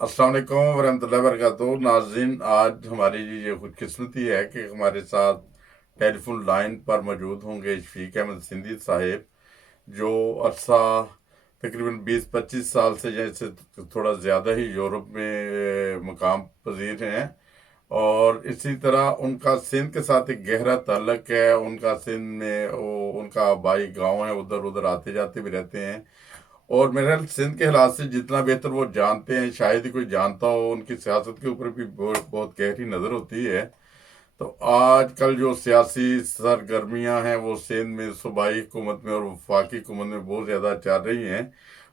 अस्सलाम वालेकुम वरहमतुल्लाहि वबरकातुहू। नाज़रीन, आज हमारी ये खुशकिस्मती है कि हमारे साथ टेलीफोन लाइन पर मौजूद होंगे शफीक अहमद सिंधी साहिब, जो अरसा तकरीबन 20-25 साल से जैसे थोड़ा ज़्यादा ही यूरोप में मकाम पजीर हैं। और इसी तरह उनका सिंध के साथ एक गहरा ताल्लुक है। उनका सिंध में उनका आबाई गांव है, उधर उधर आते जाते भी रहते हैं। और मेरे ख्याल सिंध के हालात से जितना बेहतर वो जानते हैं, शायद ही कोई जानता हो। उनकी सियासत के ऊपर भी बहुत गहरी नज़र होती है। तो आजकल जो सियासी सरगर्मियां हैं वो सिंध में सूबाई हुकूमत में और वफाकी हुकूमत में बहुत ज़्यादा चल रही हैं।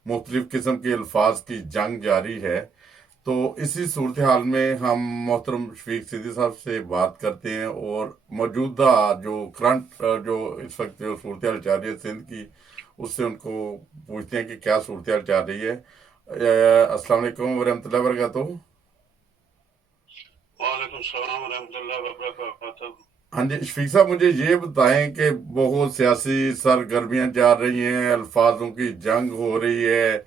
मुख्तलिफ किस्म के अल्फाज की जंग जारी है। तो इसी सूरत हाल में हम मोहतरम शफीक सिद्दीकी साहब से बात करते हैं और मौजूदा जो करंट जो इस वक्त जो सूरत हाल चल रही है सिंध की, उससे उनको पूछते हैं कि क्या सूरत हाल चल रही है। अस्सलाम वालेकुम वरहमतुल्लाहि वबरकातुहू। वालेकुम सलाम रहमतुल्लाहि व बरकातहू। हाँ जी शफीक साहब, मुझे ये बताएं कि बहुत सियासी सरगर्मियां जा रही हैं, अल्फाजों की जंग हो रही है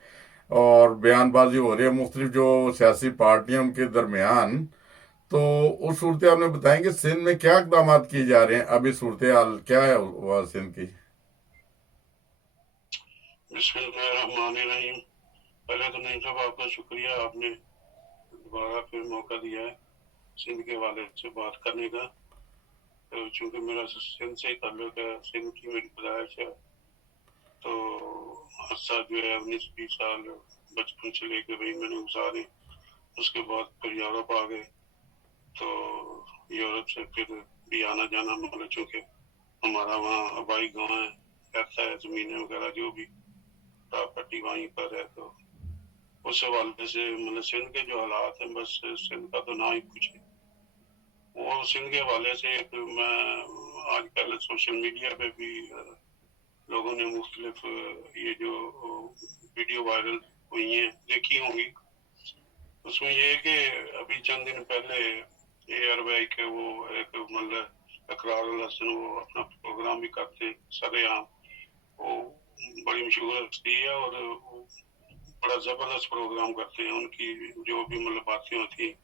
और बयानबाजी हो रही है मुख्तलिफ जो सियासी पार्टियों के दरमियान। तो उस सूरत हाल में बताएंगे सिंध में क्या इकदाम किए जा रहे हैं। अभी सूरत हाल क्या है वहाँ सिंध की? बिस्मिल्लाहिर्रहमानिर्रहीम। पहले तो नहीं सब आपका शुक्रिया, आपने दोबारा फिर मौका दिया है सिंध के वाले से बात करने का। तो चूंकि मेरा सिंध से ही ताल्लुक है, सिंध की मेरी पैदाइश है, तो अरसा जो है 19-20 साल बचपन से लेकर वही मैंने गुजारे। उसके बाद फिर यूरोप आ गए। तो यूरोप से फिर भी आना जाना, मतलब चूंकि हमारा वहाँ आबाई गाँव है, रहता है, जमीनें वगैरह जो भी प्रॉपर्टी वहीं पर है। तो उस हवाले से मतलब सिंध के जो हालात हैं, बस सिंध का तो ना ही पूछे। वो सिंध के हवाले से एक मैं आजकल सोशल मीडिया पे भी लोगों ने मुख्तलिफ ये जो वीडियो वायरल हुई हैं देखी होंगी। उसमें ये है कि अभी चंद दिन पहले ARY के वो एक मतलब इकरार उल हसन वो अपना प्रोग्राम भी करते सरेआम। वो बड़ी मशहूर हस्ती है और वो बड़ा जबरदस्त प्रोग्राम करते हैं। उनकी जो भी मतलब बातें होती हैं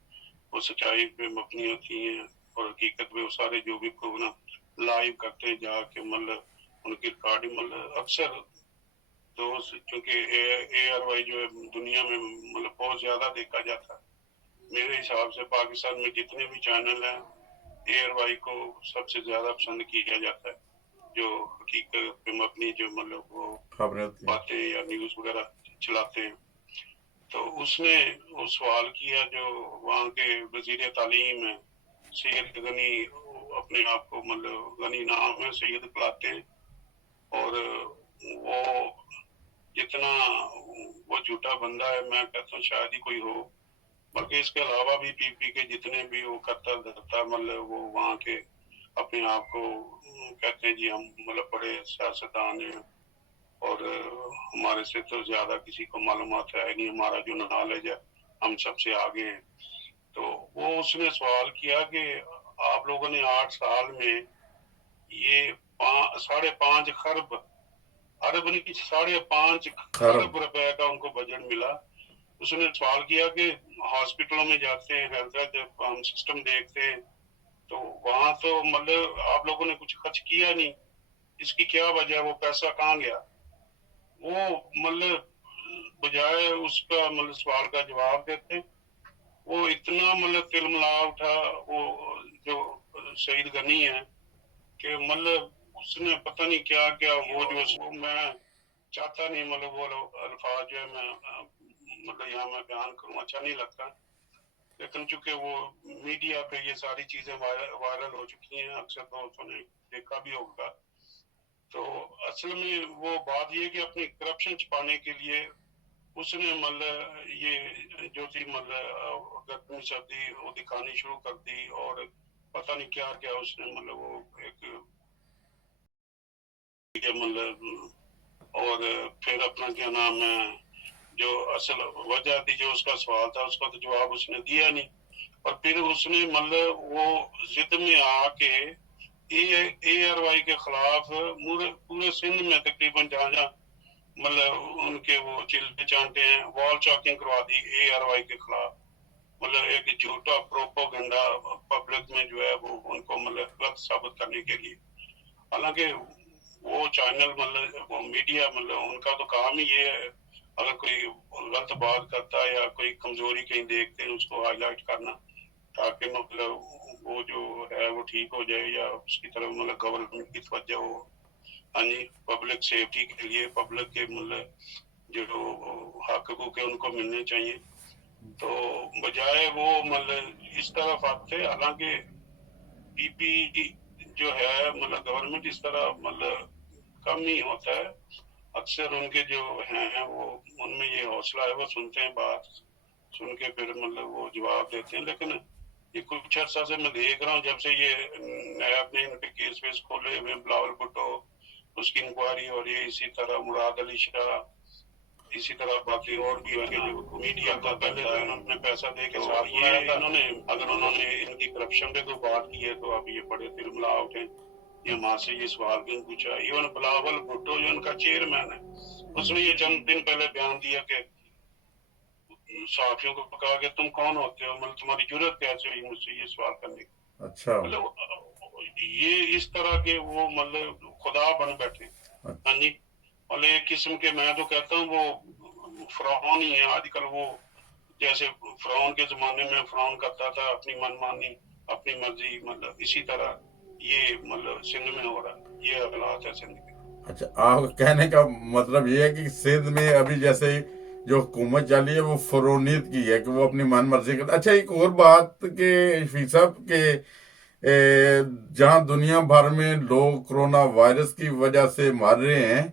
वो सच्चाई पे मबनी होती हैं, और हकीकत में वो सारे जो भी प्रोग्राम लाइव करते हैं जाके, मतलब उनकी रिकॉर्डिंग मतलब अक्सर तो क्योंकि ARY जो है दुनिया में मतलब बहुत ज्यादा देखा जाता है। मेरे हिसाब से पाकिस्तान में जितने भी चैनल हैं ARY को सबसे ज्यादा पसंद किया जाता है, जो हकीकत पे मबनी जो मतलब वो खबरें होती हैं। बातें या न्यूज वगैरह चलाते हैं। तो उसने वो सवाल किया जो वहाँ के वजीर तालीम है, सैयद गनी, अपने आप को मतलब गनी नाम है, सैयद कहलाते हैं। और वो जितना वो झूठा बंदा है, मैं कहता हूँ शायद ही कोई हो। बल्कि इसके अलावा भी PP के जितने भी वो करता धरता, मतलब वो वहाँ के अपने आप को कहते हैं जी हम मतलब बड़े सियासतदान हैं, और हमारे से तो ज्यादा किसी को मालूमात है नहीं, हमारा जो नॉलेज है हम सबसे आगे हैं। तो वो उसने सवाल किया कि आप लोगों ने 8 साल में ये 5.5 खरब, अरब नहीं, 5.5 खरब। खरब रुपए का उनको बजट मिला। उसने सवाल किया कि हॉस्पिटलों में जाते हैं, हेल्थ का जब हम सिस्टम देखते हैं, तो वहां तो मतलब आप लोगों ने कुछ खर्च किया नहीं, इसकी क्या वजह, वो पैसा कहाँ गया? वो मतलब बजाय उसका मतलब सवाल का जवाब देते, वो इतना मतलब तिलमिला उठा वो जो शहीद गनी है, कि मतलब उसने पता नहीं क्या क्या वो मैं चाहता नहीं, मतलब वो अल्फाज जो है मैं मतलब यहाँ मैं बयान करूँ अच्छा नहीं लगता। लेकिन चूंकि वो मीडिया पे ये सारी चीजें वायरल हो चुकी हैं, अक्सर दोस्तों ने देखा भी होगा। तो असल में वो बात ये कि अपनी करप्शन छुपाने के लिए उसने मतलब ये जो थी मतलब गर्मी सर्दी वो दिखानी शुरू कर दी, और पता नहीं क्या क्या उसने मतलब वो एक मतलब, और फिर अपना क्या नाम है, जो असल वजह थी जो उसका सवाल था उसका तो जवाब उसने दिया नहीं। और फिर उसने मतलब वो जिद में आके ARY के खिलाफ पूरे पूरे सिंध में तकरीबन जहाँ जहाँ मतलब उनके वो चिल्टे चांटे हैं, वॉल चॉकिंग करवा दी ARY के खिलाफ, मतलब एक झूठा प्रोपोगंडा पब्लिक में जो है वो उनको मतलब गलत साबित करने के लिए। हालांकि वो चैनल मतलब वो मीडिया मतलब उनका तो काम ही ये है, अगर कोई गलत बात करता है या कोई कमजोरी कहीं देखते हैं उसको हाईलाइट करना, ताकि मतलब वो जो है वो ठीक हो जाए या उसकी तरफ मतलब गवर्नमेंट की तवज्जो हो। हाँ जी, पब्लिक सेफ्टी के लिए पब्लिक के मतलब जो हक हकूक है उनको मिलने चाहिए, तो बजाय वो मतलब इस तरफ आते। हालांकि पीपी जो है मतलब गवर्नमेंट इस तरह मतलब कम नहीं होता है, अक्सर उनके जो हैं वो उनमें ये हौसला है, वो सुनते हैं बात, सुन के फिर मतलब वो जवाब देते हैं। लेकिन ये कुछ अर्सा से मैं देख रहा हूँ जब से ये नैब ने इनके केस वेस खोले हुए, बिलावल भुट्टो उसकी इंक्वायरी हो रही है, इसी तरह मुराद अली शाह, इसी तरह बाकी और भी उनके जो मीडिया का पहले तो इन्होंने पैसा दे के साथ ये इन्होंने अगर उन्होंने इनकी करप्शन पे कोई बात की है तो अब ये बड़े तिलमिला उठे, ये माँ से ये सवाल क्यों पूछा। इवन बिलावल भुट्टो जो उनका चेयरमैन है उसने ये चंद दिन पहले बयान दिया कि साथियों को कहा कि तुम कौन होते हो, मतलब तुम्हारी जरूरत कैसे हुई मुझसे ये सवाल करने की। अच्छा। मतलब ये इस तरह के वो मतलब खुदा बन बैठे। हाँ जी, मतलब एक किस्म के मैं तो कहता हूँ वो फिरौन ही है आजकल। वो जैसे फिरौन के जमाने में फिरौन करता था अपनी मनमानी अपनी मर्जी, मतलब इसी तरह ये मतलब सिंध में हो रहा है, ये हालात है सिंध के। अच्छा, आप कहने का मतलब ये है कि सिंध में अभी जैसे जो हुकूमत चली है वो फरोनियत की है कि वो अपनी मन मर्जी कर। अच्छा, एक और बात के शफीक साहब के जहाँ दुनिया भर में लोग कोरोना वायरस की वजह से मर रहे हैं,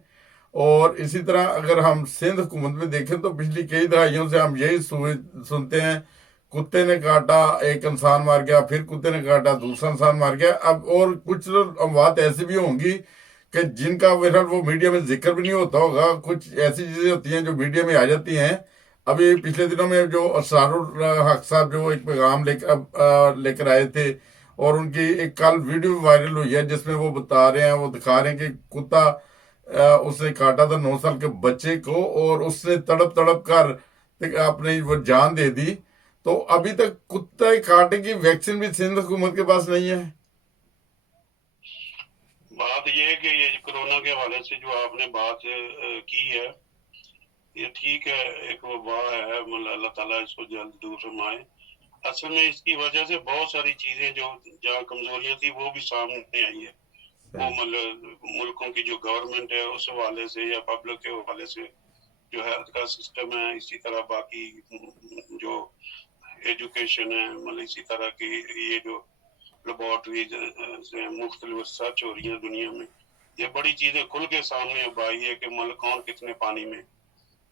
और इसी तरह अगर हम सिंध हुकूमत में देखें तो पिछली कई दहाइयों से हम यही सुनते हैं, कुत्ते ने काटा एक इंसान मार गया, फिर कुत्ते ने काटा दूसरा इंसान मार गया। अब और कुछ बात ऐसी भी होंगी कि जिनका बहरहाल वो मीडिया में जिक्र भी नहीं होता होगा, कुछ ऐसी चीजें होती हैं जो मीडिया में आ जाती हैं। अभी पिछले दिनों में जो असरारुल हक साहब जो एक पैगाम लेकर आए थे, और उनकी एक कल वीडियो वायरल हुई है जिसमें वो बता रहे हैं, वो दिखा रहे हैं कि कुत्ता उसने काटा था 9 साल के बच्चे को, और उसने तड़प तड़प कर अपनी वो जान दे दी। तो अभी तक कुत्ते काटे की वैक्सीन भी सिंध हुकूमत के पास नहीं है। बात ये है कि ये कोरोना के हवाले से जो आपने बात की है ये ठीक है, एक वबा है, मतलब अल्लाह ताला इसको जल्द दूर फरमाए। असल में इसकी वजह से बहुत सारी चीजें जो जहाँ कमजोरियां थी वो भी सामने आई है। वो मतलब मुल्कों की जो गवर्नमेंट है उस हवाले से या पब्लिक के हवाले से जो हेल्थ का सिस्टम है, इसी तरह बाकी जो एजुकेशन है, मतलब इसी तरह की ये जो लेबॉर्ट्रीज से मुख्तलिफ रिसर्च हो रही है दुनिया में, ये बड़ी चीजें खुल के सामने अब आई है कि मतलब कौन कितने पानी में।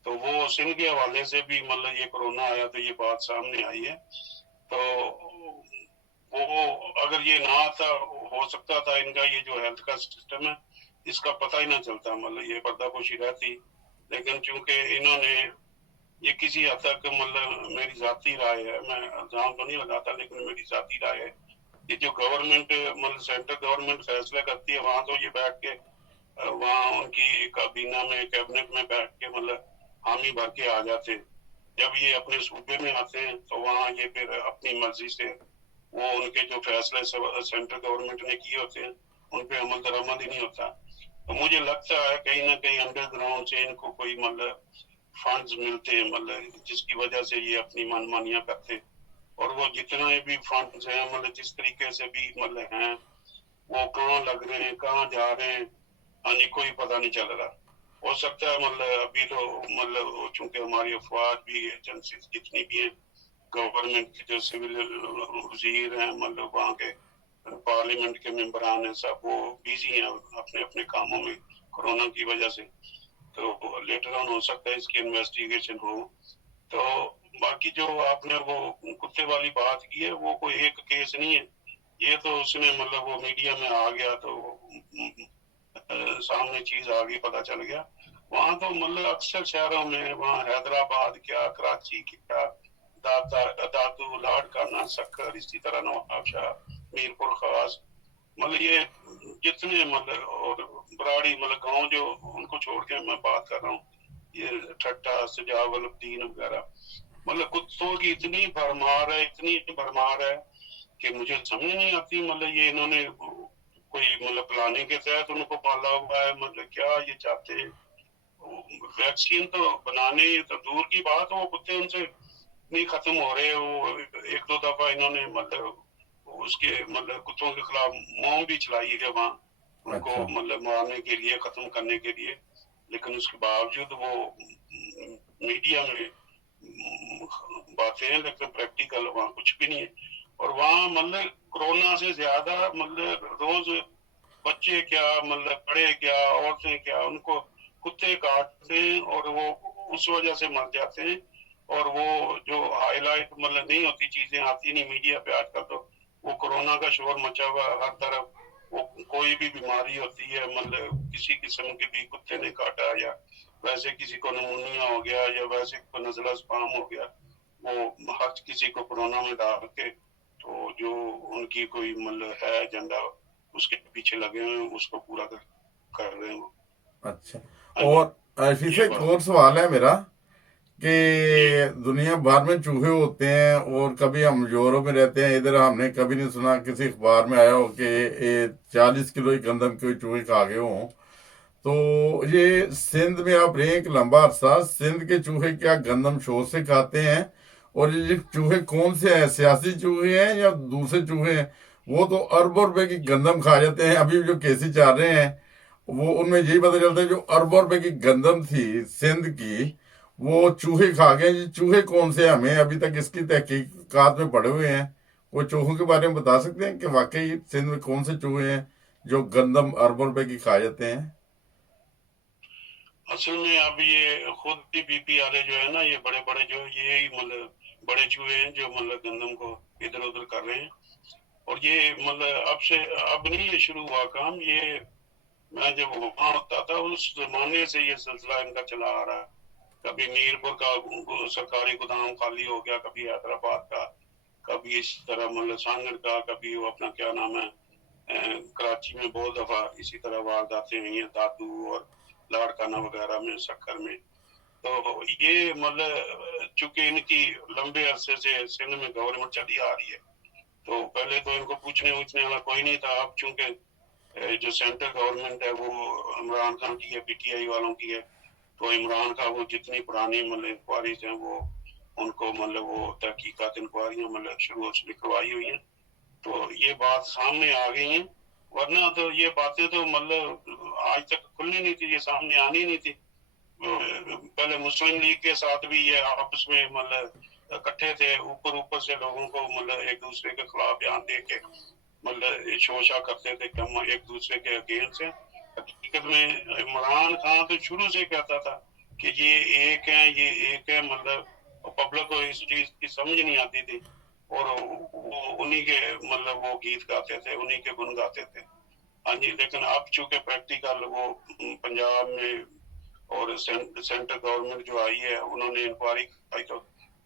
तो वो सिंध के हवाले से भी मतलब ये कोरोना आया तो ये बात सामने आई है। तो वो अगर ये ना आता हो सकता था इनका ये जो हेल्थ का सिस्टम है इसका पता ही ना चलता, मतलब ये पर्दापोशी रहती। लेकिन चूंकि इन्होंने ये किसी हद तक, मतलब मेरी जाती राय है, मैं इल्जाम तो नहीं लगाता लेकिन मेरी जाती राय है, ये जो गवर्नमेंट मतलब सेंट्रल गवर्नमेंट फैसला करती है वहां तो ये बैठ के वहाँ उनकी काबीना में कैबिनेट में बैठ के मतलब हामी भर के आ जाते। जब ये अपने सूबे में आते हैं तो वहाँ ये फिर अपनी मर्जी से वो उनके जो फैसले सेंट्रल गवर्नमेंट ने किए होते हैं उन पे अमल दरामद ही नहीं होता। तो मुझे लगता है कहीं ना कहीं अंडरग्राउंड से इनको कोई मतलब फंड्स मिलते हैं, मतलब जिसकी वजह से ये अपनी मनमानियां करते। और वो जितने भी फंड्स हैं मतलब जिस तरीके से भी मतलब हैं वो कहाँ लग रहे हैं कहाँ जा रहे हैं, हाँ जी, कोई पता नहीं चल रहा। हो सकता है मतलब अभी तो मतलब चूंकि हमारी अफवाज भी एजेंसीज जितनी भी हैं, गवर्नमेंट के जो सिविल वजीर हैं, मतलब वहाँ के पार्लियामेंट के मेंबरान हैं, सब वो बिजी हैं अपने अपने कामों में कोरोना की वजह से। तो लेटर ऑन हो सकता है इसकी इन्वेस्टिगेशन हो। तो बाकी जो आपने वो कुत्ते वाली बात की है वो कोई एक केस नहीं है, ये तो उसने मतलब वो मीडिया में आ गया तो सामने चीज आ गई, पता चल गया। वहां तो मतलब अक्सर शहरों में वहाँ हैदराबाद क्या कराची क्या दादू लाड़काना सक्कर इसी तरह नवाबशाह मीरपुर खास, मतलब ये जितने मतलब और पराड़ी मतलब गांव जो उनको छोड़ के मैं बात कर रहा हूँ, ये ठट्टा सजावलुद्दीन वगैरह, मतलब कुत्तों की इतनी भरमार है कि मुझे समझ नहीं आती। मतलब ये इन्होंने कोई मतलब प्लानिंग के तहत उनको पाला हुआ है, मतलब क्या ये चाहते हैं। वैक्सीन तो बनाने तो दूर की बात, वो कुत्ते उनसे नहीं खत्म हो रहे। वो एक दो दफा इन्होंने मतलब उसके मतलब कुत्तों के खिलाफ मुहिम भी चलाई है वहाँ, उनको अच्छा मतलब मारने के लिए, खत्म करने के लिए, लेकिन उसके बावजूद वो मीडिया में बातें हैं, लेकिन प्रैक्टिकल वहाँ कुछ भी नहीं है। और वहाँ मतलब कोरोना से ज्यादा मतलब रोज बच्चे क्या मतलब बड़े क्या औरतें क्या, उनको कुत्ते काटते हैं और वो उस वजह से मर जाते हैं। और वो जो हाईलाइट मतलब नहीं होती चीजें आती नहीं मीडिया पे आजकल, तो वो कोरोना का शोर मचा हुआ हर तरफ। वो कोई भी बीमारी होती है मतलब किसी किस्म की भी कुत्ते ने काटा, या वैसे किसी को निमोनिया हो गया, या वैसे को नजला जुकाम हो गया, वो हर किसी को कोरोना में डाल के, तो जो उनकी कोई मतलब है एजेंडा उसके पीछे लगे हुए हैं, उसको पूरा कर रहे हैं वो। अच्छा। हाँ जी, और ऐसी ये से एक बात और सवाल है मेरा कि जी। दुनिया भर में चूहे होते हैं, और कभी हम यूरोप में रहते हैं, इधर हमने कभी नहीं सुना किसी अखबार में आया हो कि ये 40 किलो ही गंदम के चूहे खा गए हों। तो ये सिंध में आप रहे एक लंबा अरसा, सिंध के चूहे क्या गंदम शोर से खाते हैं? और ये चूहे कौन से हैं, सियासी चूहे हैं या दूसरे चूहे हैं? वो तो अरबों रुपए की गंदम खा जाते हैं। अभी जो केसेस चल रहे हैं वो उनमें यही पता चलता है जो अरबों रुपए की गंदम थी सिंध की, वो चूहे खा गए। ये चूहे कौन से हैं? हमें अभी तक इसकी तहकीकात में पड़े हुए हैं। वो चूहों के बारे में बता सकते हैं कि वाकई सिंध में कौन से चूहे हैं जो गंदम अरबों रुपए की खा जाते हैं? असल में अब ये खुद ही बीपी वाले जो है ना, ये बड़े बड़े जो ये मतलब बड़े चूहे हैं जो मतलब गंदम को इधर उधर कर रहे हैं। और ये मतलब अब नहीं ये शुरू हुआ काम, ये मैं जब वहां होता था उस जमाने से ये सिलसिला इनका चला आ रहा है। कभी मीरपुर का सरकारी गोदाम खाली हो गया, कभी हैदराबाद का, कभी इस तरह मतलब सांगड़ का, कभी वो अपना क्या नाम है कराची में बहुत दफा इसी तरह वारदातें हुई हैं, दादू और लाड़काना वगैरह में, सक्कर में। तो ये मतलब चूंकि इनकी लंबे अरसे से सिंध में गवर्नमेंट चली आ रही है, तो पहले तो इनको पूछने वाला कोई नहीं था। अब चूंकि जो सेंट्रल गवर्नमेंट है वो इमरान खान की है, पीटीआई वालों की है, तो इमरान खान वो जितनी पुरानी मतलब इंक्वायरीज हैं वो उनको मतलब वो तहकीकात इंक्वायरियां मतलब शुरू से करवाई हुई हैं, तो ये बात सामने आ गई है। वरना तो ये बातें तो मतलब आज तक खुलनी नहीं थी, ये सामने आनी नहीं थी। पहले मुस्लिम लीग के साथ भी ये आपस में मतलब इकट्ठे थे, ऊपर ऊपर से लोगों को मतलब एक दूसरे के खिलाफ बयान दे के मतलब शोशा करते थे कि हम एक दूसरे के अगेंस्ट हैं। हकीकत में इमरान खान तो शुरू से कहता था कि ये एक है, ये एक है, मतलब पब्लिक को इस चीज की समझ नहीं आती थी। और वो उन्हीं के मतलब वो गीत गाते थे, उन्हीं के गुण गाते थे। हाँ जी, लेकिन अब चूंकि प्रैक्टिकल वो पंजाब में और सेंट्रल गवर्नमेंट जो आई है उन्होंने इंक्वायरी कराई, तो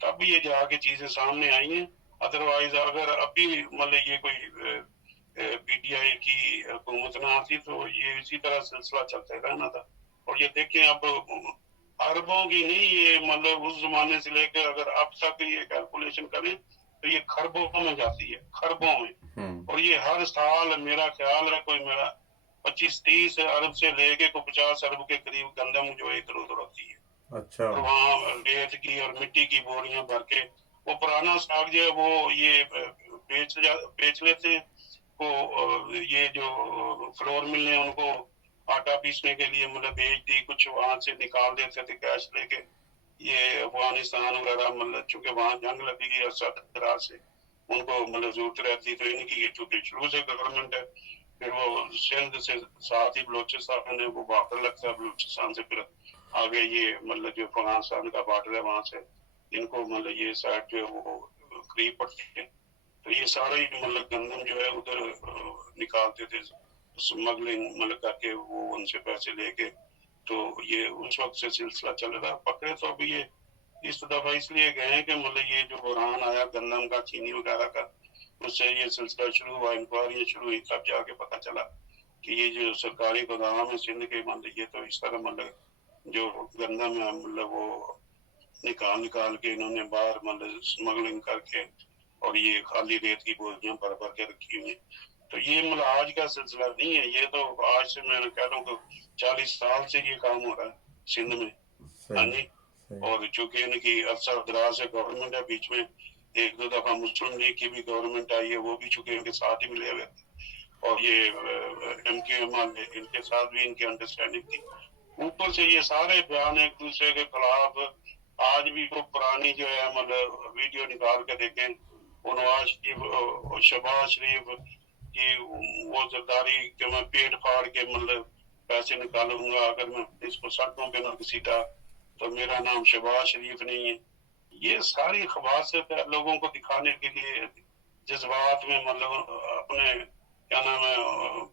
तब ये जाके चीजें सामने आई हैं। अदरवाइज अगर अभी मतलब ये कोई पीटीआई की हुकूमत ना आती तो ये इसी तरह सिलसिला चलते रहना था। और ये देखें अब अरबों की नहीं, ये मतलब उस जमाने से लेकर अगर अब तक ये कैलकुलेशन करें तो ये खरबों में जाती है, खरबों में। हम्म। और ये हर साल मेरा ख्याल है कोई मेरा 25-30 अरब से लेके को 50 अरब के करीब गंदम जो है इधर उधर होती है। अच्छा। और वहाँ रेत की और मिट्टी की बोरियां भर के वो पुराना साग जो है वो ये बेच लेते हैं। को ये जो फ्लोर मिल है उनको आटा पीसने के लिए मतलब भेज दी, कुछ वहां से निकाल देते थे कैश लेके। ये अफगानिस्तान वगैरह मतलब चूंकि वहां जंग लगी है असद दराज से, उनको मतलब जरूरत रहती, तो इनकी ये चूंकि शुरू से गवर्नमेंट है, फिर वो सिंध से साथ ही बलोचिस्तान है, वो बॉर्डर लगता है बलोचिस्तान से, फिर आगे ये मतलब जो अफगानिस्तान का बॉर्डर है वहां से इनको मतलब ये साइड जो है वो करीब पड़ती है। तो ये सारा ही मतलब गंदम जो है उधर निकालते थे स्मगलिंग मतलब करके, वो उनसे पैसे लेके। तो ये उस वक्त से सिलसिला चल रहा। पकड़े तो अभी ये इस दफा इसलिए गए हैं कि मतलब ये जो बुरहान आया गंदम का, चीनी वगैरह का, उससे ये सिलसिला शुरू हुआ, इंक्वायरी शुरू हुई, तब जाके पता चला कि ये जो सरकारी गोदाम है सिंध के, मतलब ये तो इस तरह मतलब जो गंदा में मतलब वो निकाल के इन्होंने बाहर मतलब स्मगलिंग करके और ये खाली रेत की बोरियां भर भर के रखी हुई हैं। तो ये मतलब आज का सिलसिला नहीं है, ये तो आज से मैं कह रहा हूँ कि 40 साल से ये काम हो रहा है सिंध में। हाँ सही जी। सही। और चूंकि इनकी अरसा दराज से गवर्नमेंट है, बीच में एक दो दफा मुस्लिम लीग की भी गवर्नमेंट आई है, वो भी चूंकि इनके साथ ही मिले हुए थे, और ये MKM वाले इनके साथ भी इनकी अंडरस्टैंडिंग थी। ऊपर से ये सारे बयान एक दूसरे के खिलाफ। आज भी वो पुरानी जो है मतलब वीडियो निकाल के देखें, वो नवाज शरीफ शहबाज शरीफ की वो जरदारी कि मैं पेट फाड़ के मतलब पैसे निकालूंगा अगर मैं इसको सड़कों पे न घसीटा तो मेरा नाम शहबाज शरीफ नहीं है। ये सारी खबासत है लोगों को दिखाने के लिए, जज्बात में मतलब अपने क्या नाम है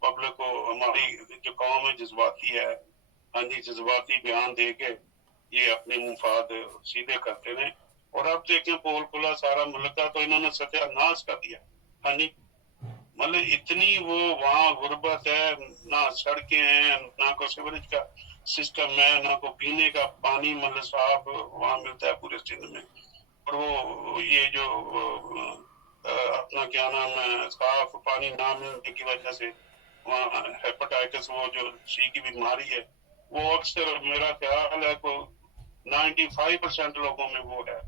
पब्लिक को, हमारी जो कौम है जज्बाती है, हाँ जी, जज्बाती बयान दे के ये अपने मुफाद सीधे करते रहे। और अब देखें पोल खुला सारा मुल्क का, तो इन्होंने सत्यानाश कर दिया। हाँ जी, मतलब इतनी वो वहाँ गुर्बत है, ना सड़कें हैं, ना को सीवरेज का सिस्टम है, ना को पीने का पानी मतलब साफ वहाँ मिलता है पूरे सिंध में। और वो ये जो अपना क्या नाम है साफ पानी ना मिलने की वजह से वहाँ हेपेटाइटिस वो जो सी की बीमारी है, वो अक्सर मेरा ख्याल है को 95% लोगों में वो है।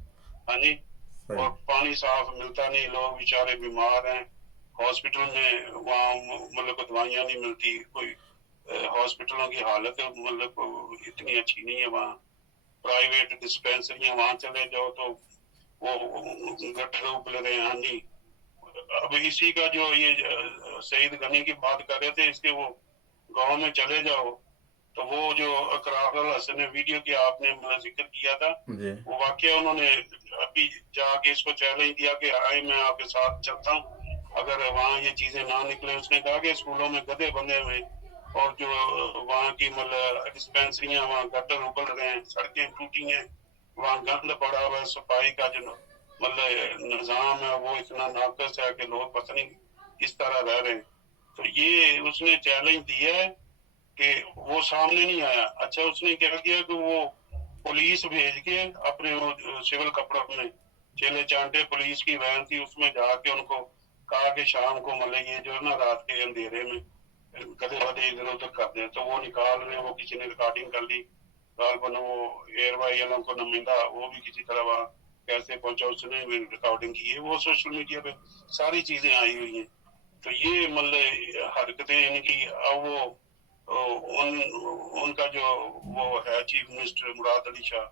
हाँ जी। सही और पानी साफ मिलता नहीं, लोग बेचारे बीमार हैं, हॉस्पिटल में वहाँ मतलब दवाइयाँ नहीं मिलती, कोई हॉस्पिटलों की हालत मतलब इतनी अच्छी नहीं है वहाँ। प्राइवेट डिस्पेंसरियाँ वहाँ चले जाओ तो वो गटर उबल रहे हैं। हाँ जी। अब इसी का जो ये सईद गनी की बात कर रहे थे, इसके वो गांव में चले जाओ तो वो जो अकरार अल हसन ने वीडियो की आपने मतलब जिक्र किया था, जी। वो वाकया उन्होंने अभी जाके इसको चैलेंज दिया कि आए मैं आपके साथ चलता हूँ अगर वहाँ ये चीजें ना निकले। उसने कहा कि स्कूलों में गधे बंधे हुए और जो वहाँ की मतलब डिस्पेंसरियाँ वहाँ गटर उबल रहे हैं, सड़कें टूटी हैं, वहाँ गंद पड़ा हुआ है, सफाई का जो मतलब निजाम है वो इतना नाकस है कि लोग पता नहीं किस तरह रह रहे हैं। तो ये उसने चैलेंज दिया है कि वो सामने नहीं आया। अच्छा, उसने क्या किया कि वो पुलिस भेज के अपने वो सिविल कपड़ों में चेले चांटे पुलिस की वैन थी, उसमें जाके उनको कहा कि शाम को मतलब ये जो ना रात के अंधेरे में गधे वधे इधर उधर करते हैं, तो वो निकाल रहे हैं। वो किसी ने रिकॉर्डिंग कर ली, गाल बनो वो एयर वाई वालों को नमिंदा वो भी किसी तरह वहाँ कैसे पहुंचा उसने भी रिकॉर्डिंग की है, वो सोशल मीडिया पे सारी चीजें आई हुई हैं। तो ये मतलब हरकतें इनकी। अब वो उनका जो वो है चीफ मिनिस्टर मुराद अली शाह,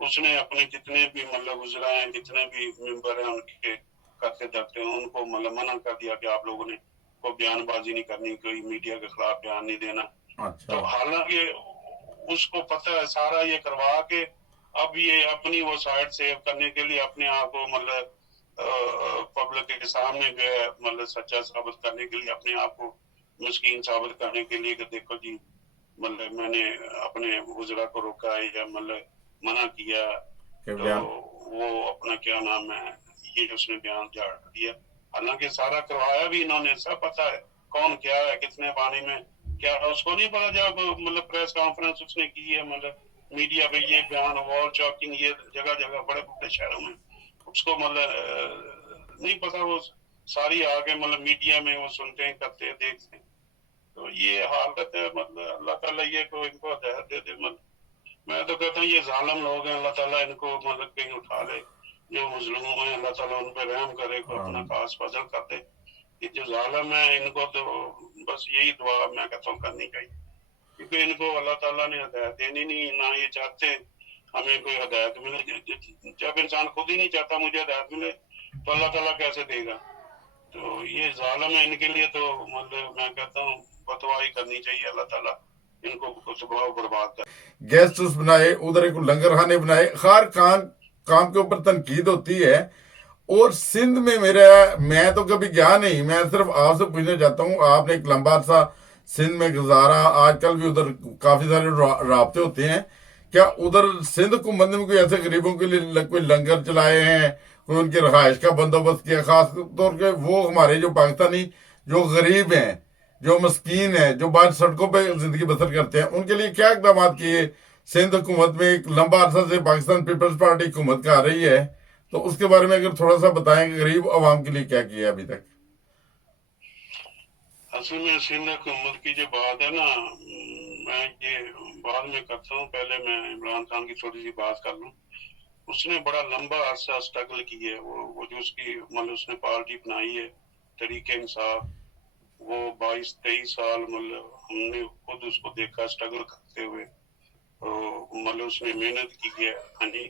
उसने अपने जितने भी मतलब गुजरा हैं, जितने भी मेंबर हैं उनके करते धरते हैं, उनको मतलब मना कर दिया कि आप लोगों ने को बयानबाजी नहीं करनी, कोई मीडिया के खिलाफ बयान नहीं देना। अच्छा। तो हालांकि उसको पता है सारा ये करवा के अब ये अपनी वो साइड सेव करने के लिए अपने आप को मतलब पब्लिक के सामने जो है मतलब सच्चा साबित करने के लिए, अपने आप को मुस्किन साबित करने के लिए कि देखो जी मतलब मैंने अपने गुजरा को रोका है या मतलब मना किया, के तो बयान वो अपना क्या नाम है ये उसने बयान झाड़ दिया। हालांकि सारा करवाया भी इन्होंने, सब पता है कौन क्या है, कितने पानी में क्या है, उसको नहीं पता। जब मतलब प्रेस कॉन्फ्रेंस उसने की है मतलब मीडिया पे ये बयान, वॉल चॉकिंग ये जगह जगह बड़े बड़े शहरों में, उसको मतलब नहीं पता। वो सारी आगे मतलब मीडिया में वो सुनते हैं, करते हैं, देखते हैं। तो ये हालत है। मतलब अल्लाह ताला ये को इनको हिदायत दे दे। मतलब मैं तो कहता हूँ ये जालिम लोग हैं, अल्लाह ताला इनको मतलब कहीं उठा ले। जो मुस्लिम हैं अल्लाह ताला उन पर रहम करे, को अपना खास फजल कर दे। ये जो जालिम है इनको तो बस यही दुआ मैं कहता हूँ करनी चाहिए, क्योंकि इनको अल्लाह ताला ने हिदायत देनी नहीं, ना ये चाहते हमें कोई हिदायत मिले। जब इंसान खुद ही नहीं चाहता मुझे हिदायत मिले तो अल्लाह ताला कैसे देगा। तो ये जालिम है, इनके लिए तो मतलब मैं कहता हूँ बददुआई करनी चाहिए, अल्लाह ताला इनको तबाह बर्बाद कर। गेस्ट हाउस बनाए, उधर एक लंगर खाने बनाए, हर काम के ऊपर तनकीद होती है। और सिंध में मैं तो कभी गया नहीं, मैं सिर्फ आपसे पूछना चाहता हूँ, आपने एक लंबा अरसा सिंध में गुजारा, आजकल भी उधर काफी सारे राब्ते होते हैं, क्या उधर सिंध हुकूमत ने कोई ऐसे गरीबों के लिए कोई लंगर चलाए हैं, कोई उनकी रहायश का बंदोबस्त किया, खास तौर पे वो हमारे जो पाकिस्तानी जो गरीब हैं, جو مسکین ہے, جو بعض سڑکوں پہ زندگی بسر کرتے ہیں, ان کے لیے کیا اقدامات کیے؟ سندھ حکومت میں ایک لمبا عرصہ سے پاکستان پیپلز پارٹی حکومت کا آ رہی ہے, تو اس کے بارے میں اگر تھوڑا سا بتائیں کہ غریب عوام کے لیے کیا کیا ہے ابھی تک. اصل میں سندھ حکومت کی جو بات ہے نا, میں یہ بعد میں کرتا ہوں, پہلے میں عمران خان کی تھوڑی سی بات کر لوں. اس نے بڑا لمبا عرصہ اسٹرگل کی ہے, وہ جو اس کی مطلب اس نے پارٹی بنائی ہے تحریک انصاف, وہ 22-23 سال مطلب ہم نے خود اس کو دیکھا اسٹرگل کرتے ہوئے. مطلب اس نے محنت کی ہے, ہاں جی,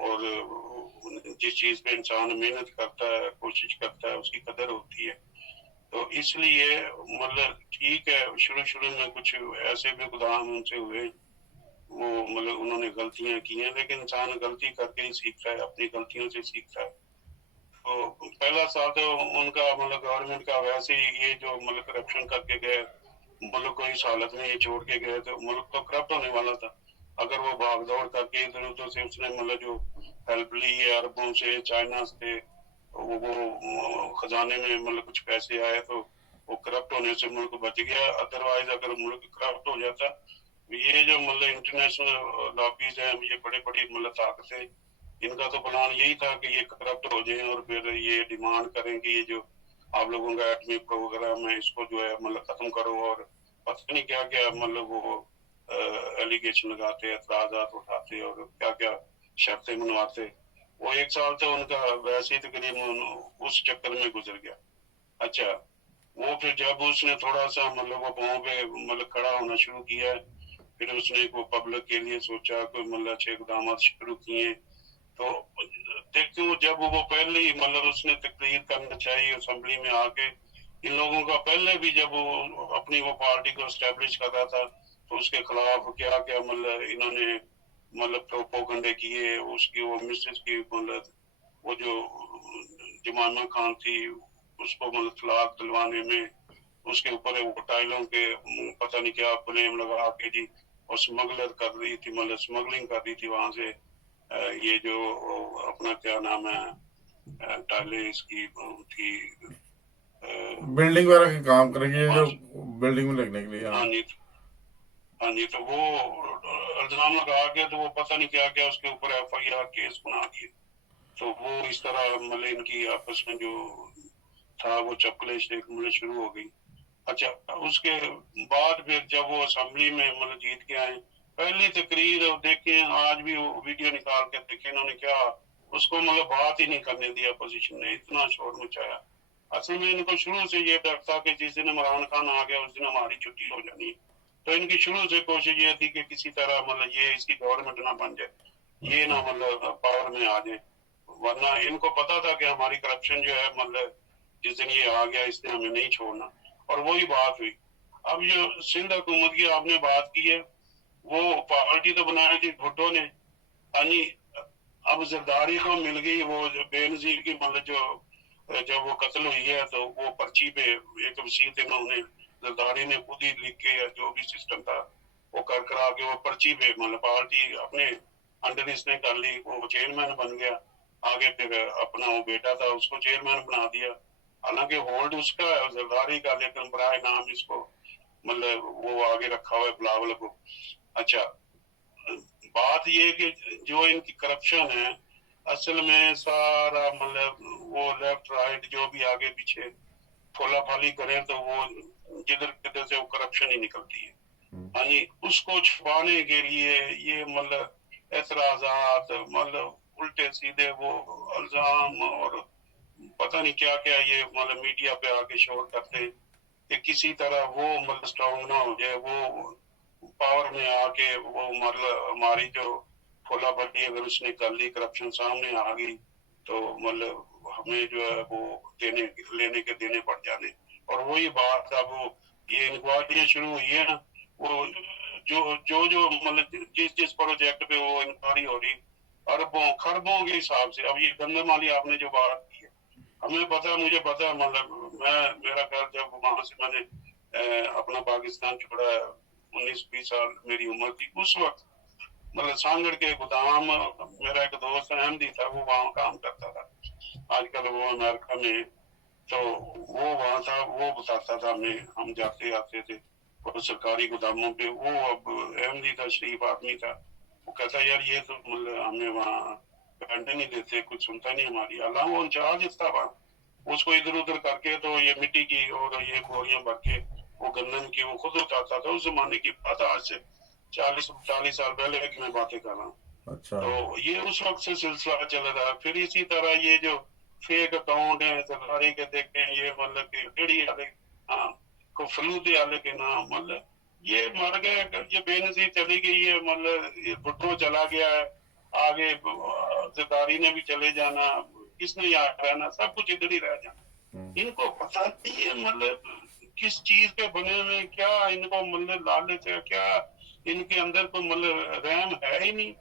اور جس چیز پہ انسان محنت کرتا ہے, کوشش کرتا ہے, اس کی قدر ہوتی ہے. تو اس لیے مطلب ٹھیک ہے, شروع میں کچھ ایسے بھی اقدام ان سے ہوئے, وہ مطلب انہوں نے غلطیاں کی ہیں, لیکن انسان غلطی کر کے ہی سیکھتا ہے, اپنی غلطیوں سے سیکھتا ہے. تو پہلا سال تو ان کا مطلب گورنمنٹ کا ویسے ہی, یہ جو مطلب کرپشن کر کے گئے, ملک کو اس حالت میں یہ چھوڑ کے گئے, تو ملک تو کرپٹ ہونے والا تھا. اگر وہ بھاگ دوڑ کر کے ادھر ادھر سے اس نے مطلب جو ہیلپ لی ہے عربوں سے, چائنا سے, وہ خزانے میں مطلب کچھ پیسے آئے, تو وہ کرپٹ ہونے سے ملک بچ گیا. ادروائز اگر ملک کرپٹ ہو جاتا, یہ جو مطلب انٹرنیشنل لابیز ہیں, یہ بڑی بڑی مطلب طاقتیں, ان کا تو پلان یہی تھا کہ یہ کرپٹ ہو جائیں اور پھر یہ ڈیمانڈ کریں کہ یہ جو آپ لوگوں کا ایٹمی پروگرام ہے اس کو جو ہے مطلب ختم کرو, اور پتہ نہیں کیا کیا مطلب وہ ایلیگیشن لگاتے, اعتراضات اٹھاتے, اور کیا کیا شرطیں منواتے. وہ ایک سال تو ان کا ویسے ہی تقریباً اس چکر میں گزر گیا. اچھا, وہ پھر جب اس نے تھوڑا سا مطلب وہ پاؤں پہ مطلب کھڑا ہونا شروع کیا, پھر اس نے کو پبلک کے لیے سوچا, کوئی مطلب اچھے اقدامات شروع کیے. تو دیکھو جب وہ پہلے ہی مطلب اس نے تقریر کرنا چاہیے اسمبلی میں آ کے, ان لوگوں کا پہلے بھی جب وہ اپنی وہ پارٹی کو اسٹیبلش کر رہا تھا, تو اس کے خلاف کیا کیا مطلب انہوں نے مطلب پروپوگنڈے کیے. اس کی وہ مسز کی مطلب وہ جو جمانہ خان تھی, اس کو مطلب طلاق دلوانے میں اس کے اوپر وہ ٹائلوں کے پتہ نہیں کیا بلیم لگا کے جی, اور اسمگلر کر رہی تھی, مطلب اسمگلنگ کر رہی تھی وہاں سے. یہ جو اپنا کیا نام ہے, ٹائلیں اس کی تھی, بلڈنگ وغیرہ کا کام کریں گے جو بلڈنگ میں لگنے کے لیے. ہاں جی, ہاں جی, تو وہ الزام لگا کے, تو وہ پتہ نہیں کیا کیا اس کے اوپر ایف آئی آر کیس بنا دیے. تو وہ اس طرح مطلب ان کی آپس میں جو تھا وہ چپلے شیک مطلب شروع ہو گئی. اچھا, اس کے بعد پھر جب وہ اسمبلی میں مطلب جیت کے آئے, پہلی تقریر دیکھیں, آج بھی وہ ویڈیو نکال کے دیکھیں, انہوں نے کیا اس کو مطلب بات ہی نہیں کرنے دیا, اپوزیشن نے اتنا شور مچایا. اصل میں ان کو شروع سے یہ ڈر تھا کہ جس دن عمران خان آ گیا اس دن ہماری چھٹی ہو جانی ہے. تو ان کی شروع سے کوشش یہ تھی کہ کسی طرح مطلب یہ اس کی گورنمنٹ نہ بن جائے, یہ نہ مطلب پاور میں آ جائے, ورنہ ان کو پتا تھا کہ ہماری کرپشن جو ہے مطلب جس دن یہ آ گیا اس دن ہمیں نہیں چھوڑنا. اور وہی بات ہوئی. اب جو سندھ حکومت کی آپ نے بات کی ہے, وہ پارٹی تو بنائی تھی بھٹو نے, یعنی اب زرداری کو مل گئی وہ جو بے نظیر کی مطلب جو جب وہ قتل ہوئی ہے, تو وہ پرچی پہ ایک وسیعت انہوں نے زرداری نے خود ہی لکھ کے, جو بھی سسٹم تھا وہ کر آ کے وہ پرچی پہ مطلب پارٹی اپنے انڈر اس نے کر لی, وہ چیئرمین بن گیا. آگے پھر اپنا وہ بیٹا تھا اس کو چیئرمین بنا دیا, حالانکہ ہولڈ اس کا ہے زرداری کا, لیکن برائے نام اس کو مطلب وہ آگے رکھا ہوا ہے بلاول کو. اچھا, بات یہ کہ جو ان کی کرپشن ہے اصل میں سارا مطلب وہ لیفٹ رائٹ جو بھی آگے پیچھے پھولا پھالی کریں, تو وہ جدھر کدھر سے وہ کرپشن ہی نکلتی ہے. یعنی اس کو چھپانے کے لیے یہ مطلب اعتراضات, مطلب الٹے سیدھے وہ الزام, اور پتہ نہیں کیا کیا یہ مطلب میڈیا پہ آ کے شور کرتے کہ کسی طرح وہ مطلب اسٹرانگ نہ ہو جائے, وہ پاور میں آ کے وہ مطلب ہماری جو پھولا پھٹی اگر اس نے کر لی, کرپشن سامنے آ گئی, تو مطلب ہمیں جو ہے وہ لینے کے دینے پڑ جانے. اور وہی بات اب یہ انکوائریاں شروع ہوئی ہیں, وہ جو مطلب جس پروجیکٹ پہ وہ انکوائری ہو رہی اربوں خربوں کے حساب سے. اب یہ گندم والی آپ نے جو بات کی ہے, ہمیں پتا, مجھے پتا, مطلب میرا خیال جب وہاں سے میں نے اپنا پاکستان چھوڑا, 19-20 سال میری عمر تھی, اس وقت مطلب سانگڑ کے گودام میرا ایک دوست احمدی تھا, وہ وہاں کام کرتا تھا, آج کل وہ امریکہ میں. तो वो वहाँ था, वो बताता था हमें, हम जाते आते थे और सरकारी गोदामों पे। वो अब अहमदी था, शरीफ आदमी था। वो कहता यार ये तो मतलब हमें वहाँ बैठने नहीं देते, कुछ सुनता नहीं हमारी। हालांकि वो इंचार्ज था वहाँ, उसको इधर उधर करके तो ये मिट्टी की और ये बोरियां भर के वो गंदम की वो खुद उठाता था। उस जमाने की बात, आज से 40 साल पहले की मैं बातें कर रहा हूँ। अच्छा। तो ये उस वक्त से सिलसिला चल रहा है। फिर इसी तरह ये जो फेक अकाउंट है सरकारी के, देखते हैं ये मतलब कि डेढ़ी वाले, हाँ, को फलूदे वाले के नाम, मतलब ये मर गए, ये बेनजीर चली गई है, मतलब ये भुट्टो चला गया है, आगे जरदारी ने भी चले जाना, किसने याद रहना, सब कुछ इधर ही रह जाना। इनको पता नहीं है मतलब किस चीज के बने हुए, क्या इनको मतलब लालच है, क्या इनके अंदर तो मतलब रहम है ही नहीं।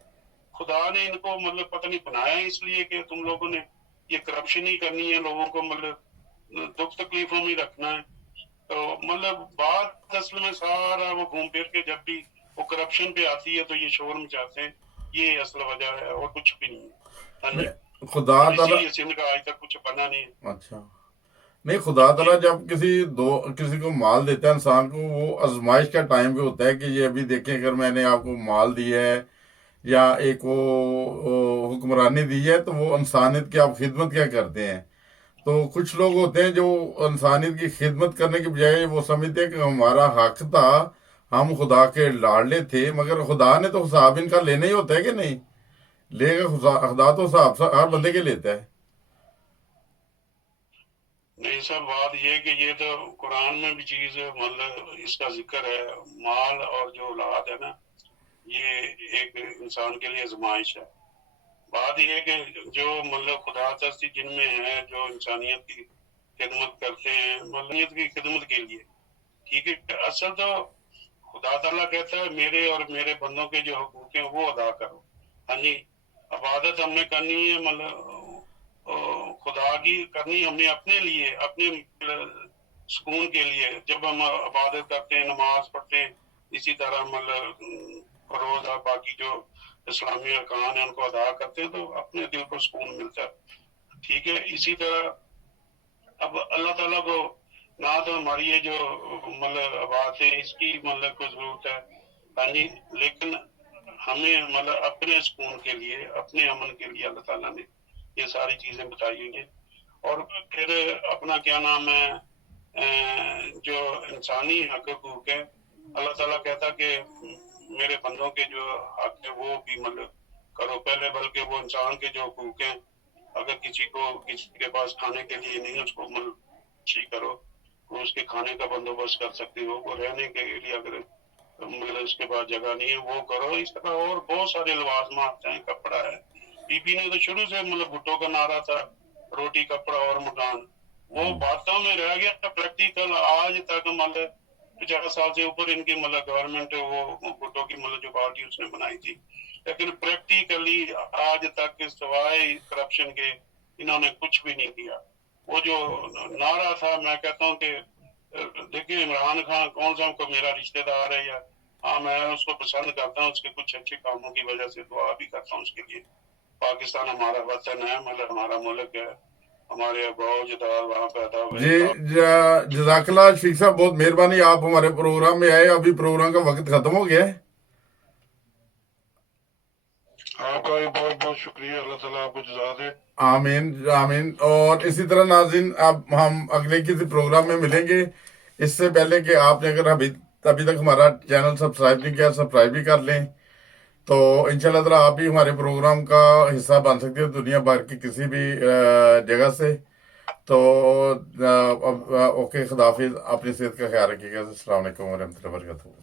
खुदा ने इनको मतलब पता नहीं बनाया इसलिए कि तुम लोगों ने ये करप्शन ही करनी है, लोगों को मतलब दुख तकलीफों में रखना है। तो मतलब बात असल में सारा वो घूम फिर के जब भी वो करप्शन पे आती है तो ये शोर मचाते हैं। ये असल वजह है और कुछ भी नहीं है। हाँ जी। नहीं, खुदा और ताला। इसीलिए सिंध का आज तक कुछ बना नहीं है। अच्छा। नहीं, खुदा जी। ताला जब किसी को माल देता है इंसान को, वो आजमाइश का टाइम भी होता है कि ये अभी देखें, अगर मैंने आपको माल दिया है या एक वो हुक्मरानी दी है, तो वो इंसानियत की आप खिदमत क्या करते हैं। तो कुछ लोग होते हैं जो इंसानियत की खिदमत करने के बजाय वो समझते हैं कि हमारा हक था, हम खुदा के लाडले थे, मगर खुदा ने तो हिसाब इनका लेना ही होता है कि नहीं लेगा। खुदा तो हिसाब हर बंदे के लेता है। नहीं सर, बात ये कि ये तो कुरान में भी चीज मतलब इसका जिक्र है। माल और जो औलाद है ना, ये एक इंसान के लिए आजमाइश है। बात यह है कि जो मतलब खुदा तरसी जिनमें है, जो इंसानियत की खिदमत करते हैं, मलनियत की खिदमत के लिए, ठीक है। असल तो खुदा ताला कहता है मेरे और मेरे बंदों के जो हकूक हैं वो अदा करो। हाँ जी। इबादत हमने करनी है मतलब खुदा की करनी हमने अपने लिए, अपने सुकून के लिए। जब हम इबादत करते हैं, नमाज पढ़ते हैं, इसी तरह मतलब रोजा बाकी जो इस्लामी अरकान है उनको अदा करते हैं, तो अपने दिल को सुकून मिलता है। ठीक है। इसी तरह अब अल्लाह ताला को ना तो हमारी ये जो मतलब बात है इसकी मतलब कोई जरूरत है, हाँ जी, लेकिन हमें मतलब अपने सुकून के लिए, अपने अमन के लिए अल्लाह ताला ने ये सारी चीजें बताई हैं। और फिर अपना क्या नाम है, जो इंसानी हक हकूक है, अल्लाह ताला कहता कि मेरे बंदों के जो हक है वो भी मतलब करो पहले, बल्कि वो इंसान के जो हकूक हैं, अगर किसी के पास खाने के लिए नहीं, उसको मतलब अच्छी करो, वो उसके खाने का बंदोबस्त कर सकते हो, वो रहने के लिए अगर मतलब उसके पास जगह नहीं है वो करो। इस तरह और बहुत सारे लवाजमात हैं, कपड़ा है। बीबी ने तो शुरू से मतलब भुट्टो का नारा था, रोटी कपड़ा और मकान। वो बातों में रह गया, प्रैक्टिकल आज तक मतलब 50 साल से ऊपर इनकी मतलब गवर्नमेंट वो भुट्टो की मतलब जो पार्टी उसने बनाई थी, लेकिन प्रैक्टिकली आज तक सिवाय करप्शन के इन्होंने कुछ भी नहीं किया। वो जो नारा था, मैं कहता हूँ कि देखिए इमरान खान कौन सा को मेरा रिश्तेदार है, या हाँ मैं उसको पसंद करता हूँ, उसके कुछ अच्छे कामों की वजह से दुआ भी करता हूँ उसके लिए। पाकिस्तान हमारा वतन है, मतलब हमारा मुल्क है, हमारे अबाव जदाद वहाँ पैदा हुए। जी। जजाकल्ला शफीक साहब, बहुत मेहरबानी, आप हमारे प्रोग्राम में आए। अभी प्रोग्राम का वक्त खत्म हो गया है। आपका भी बहुत बहुत शुक्रिया, अल्लाह ताला आपको जज़ा दे। आमीन आमीन। और इसी तरह नाज़रीन, अब हम अगले किसी प्रोग्राम में मिलेंगे। इससे पहले कि आपने अगर अभी अभी तक हमारा चैनल सब्सक्राइब नहीं किया, सब्सक्राइब भी कर लें। तो इंशाल्लाह ताला आप भी हमारे प्रोग्राम का हिस्सा बन सकते हैं दुनिया भर की किसी भी जगह से। तो ओके, खुदाफिज, अपनी सेहत का ख्याल रखिएगा। अस्सलाम वालेकुम वरहमतुल्लाहि वबरकातुहू।